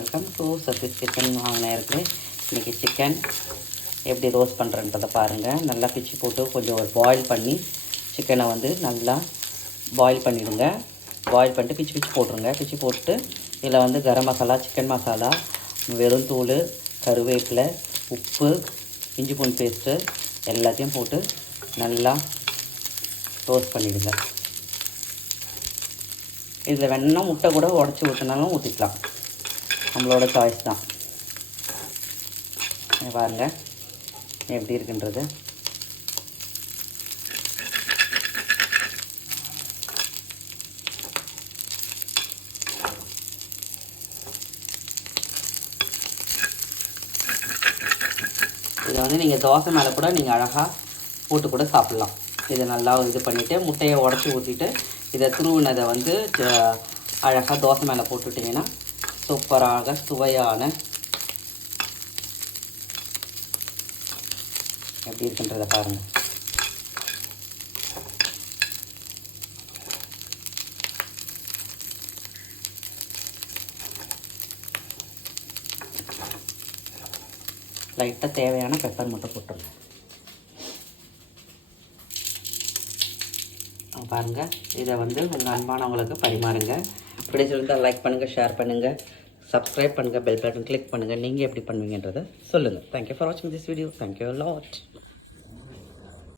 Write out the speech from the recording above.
Welcome to Satish kitchen. வாங்கின இருக்குது இன்றைக்கி சிக்கன் எப்படி ரோஸ்ட் பண்ணுறன்றதை பாருங்கள். நல்லா பிச்சு போட்டு கொஞ்சம் ஒரு பாயில் பண்ணி சிக்கனை வந்து நல்லா பாயில் பண்ணிவிடுங்க. பாயில் பண்ணிட்டு பிச்சு பிச்சு போட்டுருங்க. பிச்சு போட்டு இதில் வந்து கரம் மசாலா, சிக்கன் மசாலா, வெறும் தூள், கருவேப்பிலை, உப்பு, இஞ்சி பூண்டு பேஸ்ட்டு எல்லாத்தையும் போட்டு நல்லா ரோஸ்ட் பண்ணிவிடுங்க. இதில் வேணுன்னா முட்டை கூட உடச்சி ஊற்றினாலும் ஊற்றிக்கலாம், நம்மளோட சாய்ஸ் தான். பாருங்கள் எப்படி இருக்குன்றது. இதை வந்து நீங்கள் தோசை மேலே கூட நீங்கள் அழகாக போட்டு கூட சாப்பிட்லாம். இதை நல்லா இது பண்ணிவிட்டு முட்டையை உடச்சி ஊற்றிட்டு இதை துருவினதை வந்து அழகாக தோசை மேலே போட்டுட்டிங்கன்னா சூப்பராக சுவையான எப்படி இருக்குன்றதை பாருங்கள். லைட்டாக தேவையான பெப்பர் மட்டும் போட்டுருங்க. பாருங்கள், இதை வந்து உங்கள் அன்பானவங்களுக்கு பரிமாறுங்க. பிடிச்சிருந்தால் லைக் பண்ணுங்கள், ஷேர் பண்ணுங்கள், சப்ஸ்கிரைப் பண்ணுங்கள், பெல் பட்டன் கிளிக் பண்ணுங்கள். நீங்கள் எப்படி பண்ணுவீங்கன்றதை சொல்லுங்கள். தேங்க்யூ ஃபார் வாட்சிங் திஸ் வீடியோ. Thank you lot.